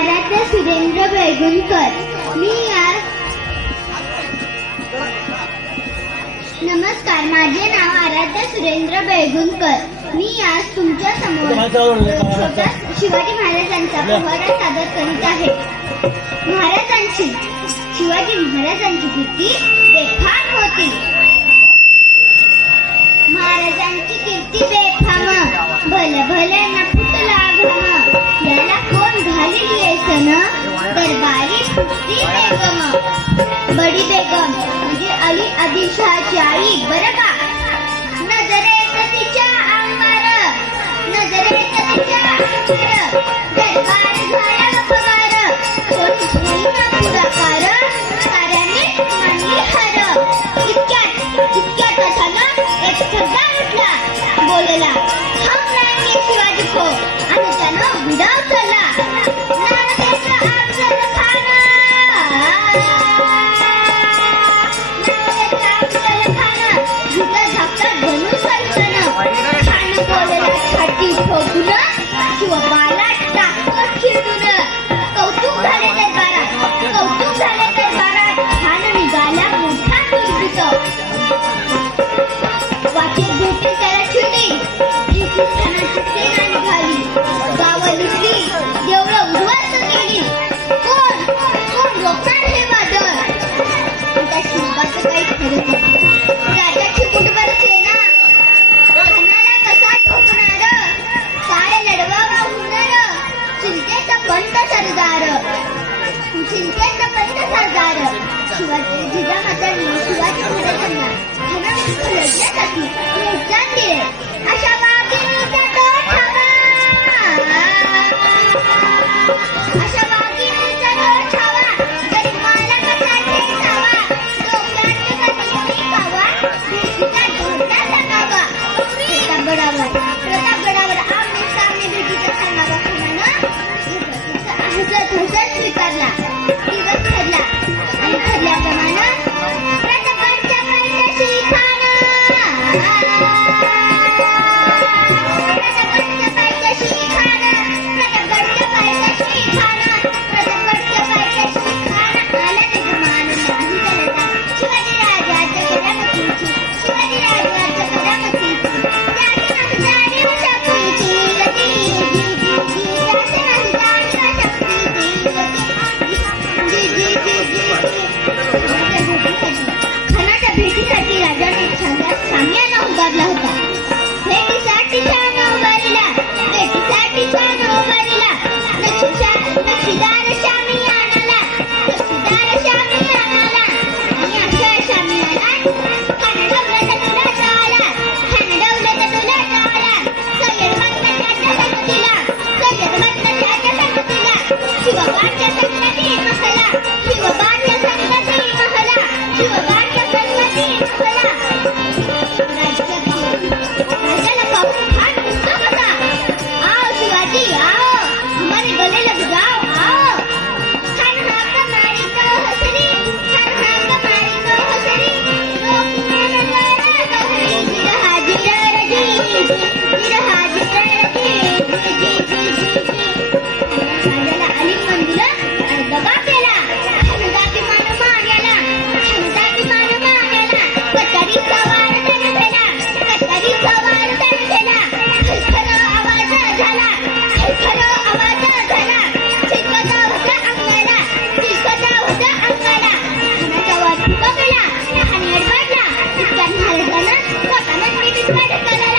आराध्य सुरेंद्र बेळगुणकर. नमस्कार, माझे नाव आराध्य सुरेंद्र बेळगुणकर. मी आज तुमच्या समोर शिवाजी महाराजांचा पोवाडा सादर करीत आहे. शिवाजी महाराजांची कीर्ती बेफाम होती. महाराजांची कीर्ती बेफाम, भले भले न फुटला घाम. याला कोण घालेली ऐसन, दरबारी फुटती बेगम. बडी बेगम म्हणजे अली आदिलशहाची आई, बरं का. नजरेत तिच्या अंगार, नजरेत तिच्या अंगार, दरबार झाला पगार. कोणी घेईना पुढाकार, साऱ्यांनी मानली हार. इतक्यात अचानक एक सरदार उठला, बोलला, हम रहेंगे शिवाजी को. आणि त्यानं विडाव चढला. नाव त्याचं अफजल खान. शिवबाला टाकलं खिळून. कौतुक झाले दरबारात, कौतुक झाले दरबारात. खान निघाला मोठा दुर्बीत. वाटेत भेटली त्याला चिडी, खानाची सेना निघाली. गावं लुटली, देवळं उद्ध्वस्त केली. कोण रोखणार हे वादळ. त्या शिवबाचं काही खरं नाही. राजाची कुटबर सेना खानाला कसा ठोकणार. काय लढवावा होणार. चिंतेचा पंत सरदार, चिंतेचा पंत सरदार. शिवाजी जिजामातांनी शिवाजी महाराजांना खानाविरुद्ध लढण्यासाठी प्रोत्साहन दिले. अशा वाघिणीचा डोळ ठावा, अशा वाघिणीचा डोळ ठावा. जन्माला कसा ठेसावा, डोक्यात कधी खावा. भेटीचा धोका सांगावा. प्रतापगडावर आमने सामने भेटीचा सांगावा. खानानं हसत स्वीकारला. दिवस ठरला आणि ठरल्याप्रमाणे प्रतापगडच्या पायथ्याशी खान, प्रतापगडच्या पायथ्याशी खान, प्रतापगडच्या पायथ्याशी खान, प्रतापगडच्या पायथ्याशी खान. आला निगमान नाही जलता शिवाजी राजाच्या करामतीची, शिवाजी राजाच्या करामतीची. त्याचे नाही जाणीव शक्तीची गती, त्याचे नाही जाणीव शक्तीची गती. खानाच्या भेटीसाठी राजाने शामियाना उभारला होता. भेटीसाठी छान उभारला, भेटीसाठी छान उभारला. नक्षीदार शामियानाला, नक्षीदार शामियानाला. आणि अशा शामियानात खान दौलत तुला आला, खान दौलत तुला आला. सय्यदमधनं त्याच्या संगतीला, सय्यदमधनं त्याच्या संगतीला. शिवबाच्या संगती महला, शिवबाच्या संगती महला, शिवबाच्या संगती महला. राजाला पाहून खान उठला बसा. आओ शिवाजी आओ, हमारे गले लग जाओ आओ. खान हाक मारी तो हसरी, खान हाक मारी तो हसरी. रोकने नजारा गहरी, जिर हाजिर रजी, जिर हाजिर रजी. राजाला आलिंगन दिलं, दगा केला. खानदातीमान मारला, खानदातीमान मारला. कटारी सवार त्याने केला, कटारी सवार त्याने केला. खरखर आवाज झाला, खरखर आवाज झाला. चिलकता होता अंगाला, चिलकता होता अंगाला. खानाचा आवाज फुकवला आणि अडवडला. इतक्यात महाराजांना स्वतःनं मिठीत धडकला.